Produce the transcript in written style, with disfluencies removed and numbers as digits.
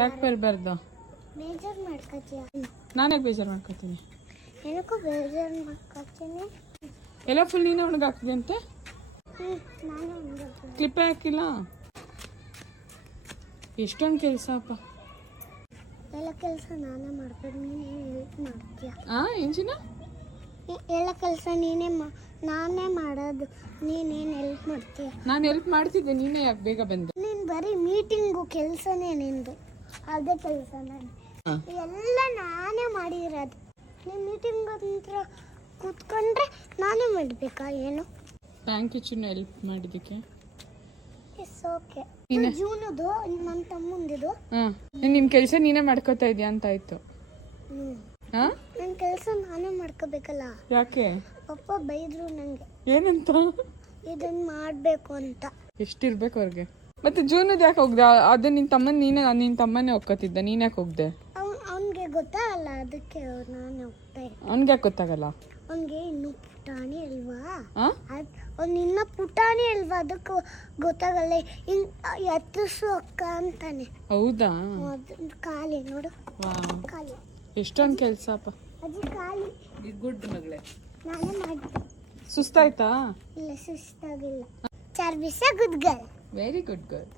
ಯಾಕೆ ಬರಬಾರ್ದು? ಬೇಜಾರು ಮಾಡ್ಕೊತೀಯ? ನಾನು ಯಾಕೆ ಬೇಜಾರು ಮಾಡ್ಕೊತೀನಿ? ಏನಕ್ಕೂ ಬೇಜಾರು ಮಾಡ್ಕೊತೀನಿ. ಎಲ್ಲ ಫುಲ್ ನೀನೇ ಒಣಗಾಕ್ತಿದೆ ಅಂತೆ. ನಾನು ಕ್ಲಿಪ್ಪೇ ಹಾಕಿಲ್ಲ. ಎಷ್ಟೊಂದು ಕೆಲಸ ಅಪ್ಪ. ಎಲ್ಲ ಕೆಲಸ ನಾನೇ ಮಾಡ್ಬೇಕು, ನೀನೇ ಹೆಲ್ಪ್ ಮಾಡ್ತೀಯ. ಇಂಜಿನ ಎಲ್ಲ ಕೆಲಸ ನಾನೇ ಮಾಡೋದು, ನೀನೇನು ಹೆಲ್ಪ್ ಮಾಡ್ತೀಯ? ನಾನು ಹೆಲ್ಪ್ ಮಾಡ್ತಿದ್ದೆ, ನೀನೇ ಯಾಕೆ ಬೇಗ ಬಂದೆ? ನೀನು ಬರೀ ಮೀಟಿಂಗು ಕೆಲಸನೇ ನಿಂದು, ಅದೇ ಕೆಲಸ. ನಾನು ಎಲ್ಲ ನಾನೇ ಮಾಡಿರೋದು. ನೀನು ಮೀಟಿಂಗ್ ಹತ್ರ ಕೂತ್ಕೊಂಡ್ರೆ ನಾನೇ ಮಾಡಬೇಕಾ ಏನು? ಥ್ಯಾಂಕ್ ಯು ಚಿನ್ನು ಹೆಲ್ಪ್ ಮಾಡಿದ್ದಕ್ಕೆ. It's okay. ಜೂನದು ನನ್ನ ತಮ್ಮಂದಿದು. ನಿಮ್ಮ ಕೆಲಸ ನೀನೇ ಮಾಡ್ಕೋತಾ ಇದೆಯಾ ಅಂತ ಆಯ್ತು. ನನ್ನ ಕೆಲಸ ನಾನೇ ಮಾಡ್ಕೋಬೇಕಲ್ಲ. ಯಾಕೆ? ಪಪ್ಪ ಬೈದ್ರು ನನಗೆ. ಏನಂತ? ಇದನ್ನ ಮಾಡಬೇಕು ಅಂತ. ಎಷ್ಟಿರ್ಬೇಕು ಅವ್ರಿಗೆ? ಮತ್ತೆ ಜೂನದ್ ಯಾಕೆ ಹೋಗ್ದೆ? ಅದು ನಿನ್ನ ತಮ್ಮನೇ ಹೋಗ್ಕೋತಿದ್ದ, ನೀನ್ ಯಾಕೆ ಹೋಗ್ದೆ? ಅವನಿಗೆ ಗೊತ್ತಾಗಲ್ಲ, ಅದಕ್ಕೆ ನಾನು ಹೋಗ್ತಾ ಇದ್ದೆ. ಅವ್ನಿಗೆ ಯಾಕೆ ಗೊತ್ತಾಗಲ್ಲ? ಅವನಿಗೆ ಇನ್ನೂ ಪುಟಾಣಿ ಅಲ್ವಾ, ಅವ್ನು ಇನ್ನೂ ಪುಟಾಣಿ ಅಲ್ವಾ, ಅದಕ್ಕೆ ಗೊತ್ತಾಗಲ್ಲ. ಹಿಂಗೆ ಎತ್ತರಿಸು ಅಕ್ಕ ಅಂತಾನೆ. ಹೌದಾ? ಖಾಲಿ ನೋಡು, ಖಾಲಿ. ಎಷ್ಟೊಂದು ಕೆಲಸ ಅಪ್ಪ. ಅಜ್ಜಿ ಖಾಲಿ. ಗುಡ್ ಮಗಳೇ. ನಾನೇ ಮಾಡಿ. ಸುಸ್ತಾಯ್ತಾ? ಇಲ್ಲ, ಸುಸ್ತಾಗಿಲ್ಲ. ಚಾರ್ಬಿಸ good girl. Very good girl.